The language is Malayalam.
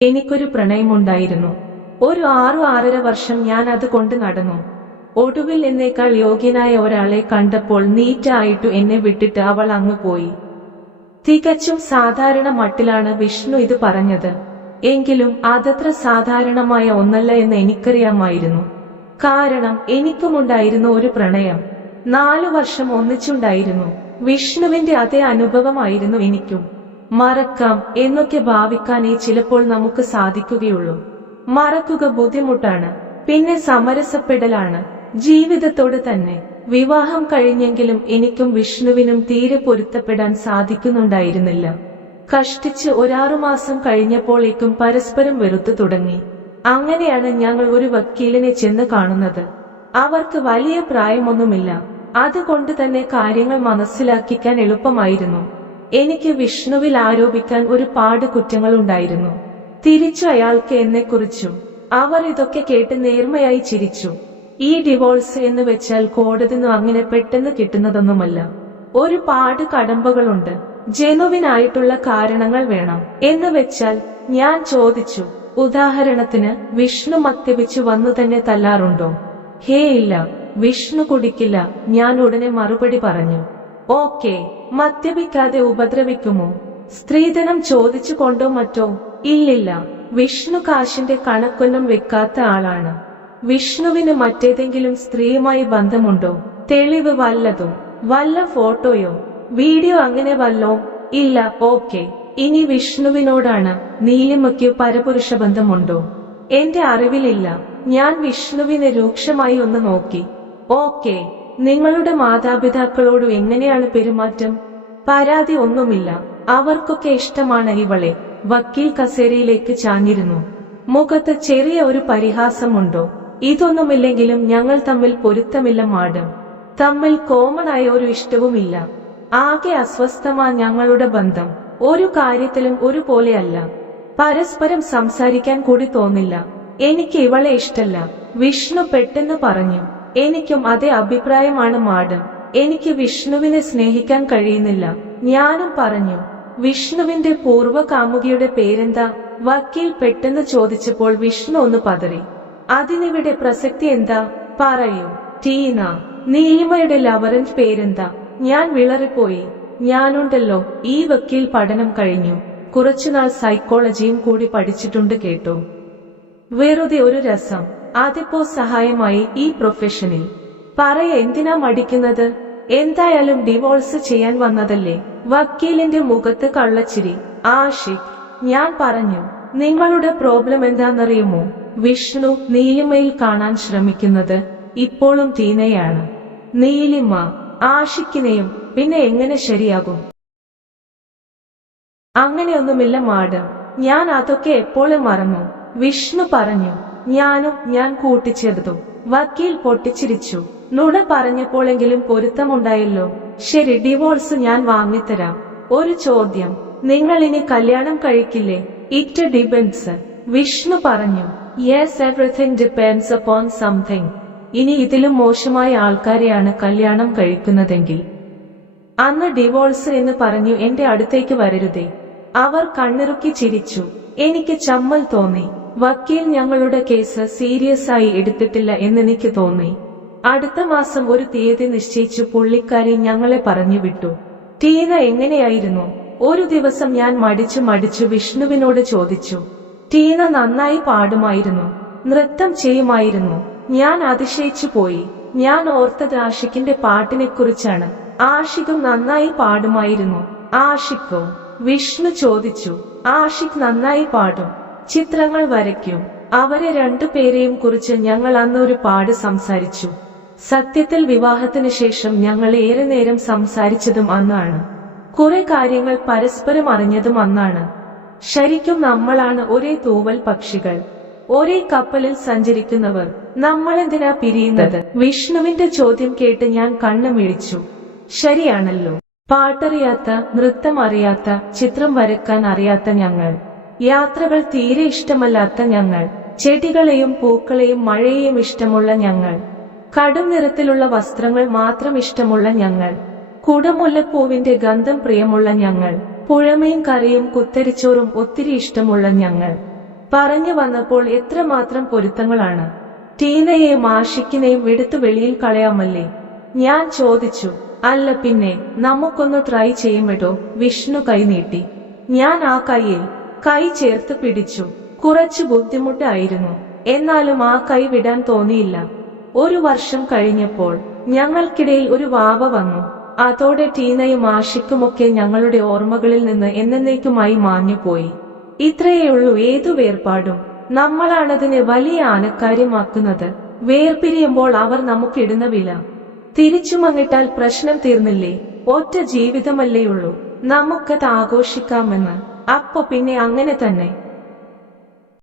എനിക്കൊരു പ്രണയമുണ്ടായിരുന്നു. ഒരു ആറു ആറര വർഷം ഞാൻ അത് കൊണ്ട് നടന്നു. ഒടുവിൽ എന്നേക്കാൾ യോഗ്യനായ ഒരാളെ കണ്ടപ്പോൾ നീറ്റായിട്ടു എന്നെ വിട്ടിട്ട് അവൾ അങ്ങ് പോയി. തികച്ചും സാധാരണ മട്ടിലാണ് വിഷ്ണു ഇത് പറഞ്ഞത്. എങ്കിലും അതത്ര സാധാരണമായ ഒന്നല്ല എന്ന് എനിക്കറിയാമായിരുന്നു. കാരണം എനിക്കുമുണ്ടായിരുന്നു ഒരു പ്രണയം. നാലു വർഷം ഒന്നിച്ചുണ്ടായിരുന്നു. വിഷ്ണുവിന്റെ അതേ അനുഭവമായിരുന്നു എനിക്കും. മറക്കാം എന്നൊക്കെ ഭാവിക്കാനേ ചിലപ്പോൾ നമുക്ക് സാധിക്കുകയുള്ളൂ. മറക്കുക ബുദ്ധിമുട്ടാണ് പിന്നെ സമരസപ്പെടലാണ്. ജീവിതത്തോട് തന്നെ. വിവാഹം കഴിഞ്ഞെങ്കിലും എനിക്കും വിഷ്ണുവിനും തീരെ പൊരുത്തപ്പെടാൻ സാധിക്കുന്നുണ്ടായിരുന്നില്ല. കഷ്ടിച്ച് ഒരാറുമാസം കഴിഞ്ഞപ്പോഴേക്കും പരസ്പരം വെറുത്തു തുടങ്ങി. അങ്ങനെയാണ് ഞങ്ങൾ ഒരു വക്കീലിനെ ചെന്ന് കാണുന്നത്. അവർക്ക് വലിയ പ്രായമൊന്നുമില്ല. അതുകൊണ്ട് തന്നെ കാര്യങ്ങൾ മനസ്സിലാക്കിക്കാൻ എളുപ്പമായിരുന്നു. എനിക്ക് വിഷ്ണുവിൽ ആരോപിക്കാൻ ഒരുപാട് കുറ്റങ്ങൾ ഉണ്ടായിരുന്നു. തിരിച്ചു അയാൾക്ക് എന്നെക്കുറിച്ചും അവർ ഇതൊക്കെ കേട്ട് നേർമയായി ചിരിച്ചു. ഈ ഡിവോഴ്സ് എന്ന് വെച്ചാൽ കോടതി അങ്ങനെ പെട്ടെന്ന് കിട്ടുന്നതൊന്നുമല്ല. ഒരുപാട് കടമ്പകളുണ്ട്. ജനുവിനായിട്ടുള്ള കാരണങ്ങൾ വേണം. എന്ന് വെച്ചാൽ ഞാൻ ചോദിച്ചു ഉദാഹരണത്തിന് വിഷ്ണു മദ്യപിച്ചു വന്നു തന്നെ തല്ലാറുണ്ടോ? ഹേ ഇല്ല. വിഷ്ണു കുടിക്കില്ല. ഞാൻ ഉടനെ മറുപടി പറഞ്ഞു. ഓക്കെ. മദ്യപിക്കാതെ ഉപദ്രവിക്കുമോ? സ്ത്രീധനം ചോദിച്ചുകൊണ്ടോ മറ്റോ? ഇല്ലില്ല. വിഷ്ണു കാശിന്റെ കണക്കൊന്നും വെക്കാത്ത ആളാണ്. വിഷ്ണുവിന് മറ്റേതെങ്കിലും സ്ത്രീയുമായി ബന്ധമുണ്ടോ? തെളിവ് വല്ലതും? വല്ല ഫോട്ടോയോ? വീഡിയോ അങ്ങനെ വല്ലോ? ഇല്ല ഓക്കെ. ഇനി വിഷ്ണുവിനോടാണ് നീലിമയ്ക്ക് പരപുരുഷ ബന്ധമുണ്ടോ? എന്റെ അറിവിലില്ല. ഞാൻ വിഷ്ണുവിനെ രൂക്ഷമായി ഒന്ന് നോക്കി. ഓക്കെ. നിങ്ങളുടെ മാതാപിതാക്കളോട് എങ്ങനെയാണ് പെരുമാറ്റം? പരാതി ഒന്നുമില്ല. അവർക്കൊക്കെ ഇഷ്ടമാണ് ഇവളെ. വക്കീൽ കസേരയിലേക്ക് ചാഞ്ഞിരുന്നു. മുഖത്ത് ചെറിയ ഒരു പരിഹാസമുണ്ടോ? ഇതൊന്നുമില്ലെങ്കിലും ഞങ്ങൾ തമ്മിൽ പൊരുത്തമില്ല മാഡം. തമ്മിൽ കോമണായ ഒരു ഇഷ്ടവുമില്ല. ആകെ അസ്വസ്ഥമാ ഞങ്ങളുടെ ബന്ധം. ഒരു കാര്യത്തിലും ഒരുപോലെയല്ല. പരസ്പരം സംസാരിക്കാൻ കൂടി തോന്നില്ല. എനിക്ക് ഇവളെ ഇഷ്ടല്ല. വിഷ്ണു പെട്ടെന്ന് പറഞ്ഞു. എനിക്കും അതേ അഭിപ്രായമാണ് മാഡം. എനിക്ക് വിഷ്ണുവിനെ സ്നേഹിക്കാൻ കഴിയുന്നില്ല. ഞാനും പറഞ്ഞു വിഷ്ണുവിന്റെ പൂർവ കാമുകിയുടെ പേരെന്താ? വക്കീൽ പെട്ടെന്ന് ചോദിച്ചപ്പോൾ വിഷ്ണു ഒന്ന് പതറി. അതിനിവിടെ പ്രസക്തി എന്താ? പറയൂ. ടീന നീമയുടെ ലവറൻസ് പേരെന്താ? ഞാൻ വിളറിപ്പോയി. ഞാനുണ്ടല്ലോ. ഈ വക്കീൽ പഠനം കഴിഞ്ഞു. കുറച്ചുനാൾ സൈക്കോളജിയും കൂടി പഠിച്ചിട്ടുണ്ട് കേട്ടോ. വെറുതെ ഒരു രസം. അതിപ്പോ സഹായമായി ഈ പ്രൊഫഷനിൽ. പറയ എന്തിനാ മടിക്കുന്നത്? എന്തായാലും ഡിവോഴ്സ് ചെയ്യാൻ വന്നതല്ലേ? വക്കീലിന്റെ മുഖത്ത് കള്ളച്ചിരി. ആഷിഖ് ഞാൻ പറഞ്ഞു നിങ്ങളുടെ പ്രോബ്ലം എന്താണെന്നറിയുമോ? വിഷ്ണു നീലിമയിൽ കാണാൻ ശ്രമിക്കുന്നത് ഇപ്പോഴും തീനയാണ്. നീലിമ ആഷിക്കിനെയും പിന്നെ എങ്ങനെ ശരിയാകും? അങ്ങനെയൊന്നുമില്ല മാഡം. ഞാൻ അതൊക്കെ എപ്പോഴും മറന്നു. വിഷ്ണു പറഞ്ഞു ഞാനും ഞാൻ കൂട്ടിച്ചേർത്തു. വക്കീൽ പൊട്ടിച്ചിരിച്ചു. നുണ പറഞ്ഞപ്പോഴെങ്കിലും പൊരുത്തമുണ്ടായല്ലോ. ശരി ഡിവോഴ്സ് ഞാൻ വാങ്ങിത്തരാം. ഒരു ചോദ്യം. നിങ്ങൾ ഇനി കല്യാണം കഴിക്കില്ലേ? ഇറ്റ് ഡിപെൻഡ്സ് വിഷ്ണു പറഞ്ഞു. Yes everything depends upon something ഇനി ഇതിലും മോശമായ ആൾക്കാരെയാണ് കല്യാണം കഴിക്കുന്നതെങ്കിൽ. അന്ന് ഡിവോഴ്സ് എന്ന് പറഞ്ഞു എന്റെ അടുത്തേക്ക് വരരുതേ. അവർ കണ്ണിറുക്കി ചിരിച്ചു. എനിക്ക് ചമ്മൽ തോന്നി. വക്കീൽ ഞങ്ങളുടെ കേസ് സീരിയസ് ആയി എടുത്തിട്ടില്ല എന്ന് എനിക്ക് തോന്നി. അടുത്ത മാസം ഒരു തീയതി നിശ്ചയിച്ചു പുള്ളിക്കാരി ഞങ്ങളെ പറഞ്ഞു വിട്ടു. ടീന എങ്ങനെയായിരുന്നു? ഒരു ദിവസം ഞാൻ മടിച്ചു മടിച്ചു വിഷ്ണുവിനോട് ചോദിച്ചു. ടീന നന്നായി പാടുമായിരുന്നു. നൃത്തം ചെയ്യുമായിരുന്നു. ഞാൻ അതിശയിച്ചു പോയി. ഞാൻ ഓർത്തത് ആഷിക്കിന്റെ പാട്ടിനെ കുറിച്ചാണ് ആഷിഖും നന്നായി പാടുമായിരുന്നു. ആഷിക്കോ വിഷ്ണു ചോദിച്ചു. ആഷിഖ് നന്നായി പാടും. ചിത്രങ്ങൾ വരയ്ക്കും. അവരെ രണ്ടുപേരെയും കുറിച്ച് ഞങ്ങൾ അന്നൊരു പാട് സംസാരിച്ചു. സത്യത്തിൽ വിവാഹത്തിന് ശേഷം ഞങ്ങൾ ഏറെ നേരം സംസാരിച്ചതും അന്നാണ്. കുറെ കാര്യങ്ങൾ പരസ്പരം അറിഞ്ഞതും അന്നാണ്. ശരിക്കും നമ്മളാണ് ഒരേ തൂവൽ പക്ഷികൾ. ഒരേ കപ്പലിൽ സഞ്ചരിക്കുന്നവർ. നമ്മളെന്തിനാ പിരിയുന്നത്? വിഷ്ണുവിന്റെ ചോദ്യം കേട്ട് ഞാൻ കണ്ണു മിഴിച്ചു. ശരിയാണല്ലോ. പാട്ടറിയാത്ത നൃത്തം അറിയാത്ത ചിത്രം വരക്കാൻ അറിയാത്ത ഞങ്ങൾ. യാത്രകൾ തീരെ ഇഷ്ടമല്ലാത്ത ഞങ്ങൾ. ചെടികളെയും പൂക്കളെയും മഴയെയും ഇഷ്ടമുള്ള ഞങ്ങൾ. കടും നിറത്തിലുള്ള വസ്ത്രങ്ങൾ മാത്രം ഇഷ്ടമുള്ള ഞങ്ങൾ. കുടമുല്ലപ്പൂവിന്റെ ഗന്ധം പ്രിയമുള്ള ഞങ്ങൾ. പുഴമയും കറിയും കുത്തരിച്ചോറും ഒത്തിരി ഇഷ്ടമുള്ള ഞങ്ങൾ. പറഞ്ഞു വന്നപ്പോൾ എത്രമാത്രം പൊരുത്തങ്ങളാണ്. ടീനയെയും ആഷിക്കിനെയും എടുത്തു വെളിയിൽ കളയാമല്ലേ? ഞാൻ ചോദിച്ചു. അല്ല പിന്നെ നമുക്കൊന്ന് ട്രൈ ചെയ്യുമെടോ. വിഷ്ണു കൈ നീട്ടി. ഞാൻ ആ കൈയിൽ കൈ ചേർത്ത് പിടിച്ചു. കുറച്ചു ബുദ്ധിമുട്ടായിരുന്നു. എന്നാലും ആ കൈ വിടാൻ തോന്നിയില്ല. ഒരു വർഷം കഴിഞ്ഞപ്പോൾ ഞങ്ങൾക്കിടയിൽ ഒരു വാവ വന്നു. അതോടെ ടീനയും ആഷിക്കുമൊക്കെ ഞങ്ങളുടെ ഓർമ്മകളിൽ നിന്ന് എന്നേക്കുമായി മാഞ്ഞുപോയി. ഇത്രയേയുള്ളൂ ഏതു വേർപാടും. നമ്മളാണതിനെ വലിയ ആനക്കാര്യമാക്കുന്നത്. വേർപിരിയുമ്പോൾ അവർ നമുക്കിടുന്ന വില. തിരിച്ചുമങ്ങിട്ടാൽ പ്രശ്നം തീർന്നില്ലേ? ഒറ്റ ജീവിതമല്ലേയുള്ളൂ നമുക്കത് ആഘോഷിക്കാമെന്ന്. അപ്പൊ പിന്നെ അങ്ങനെ തന്നെ.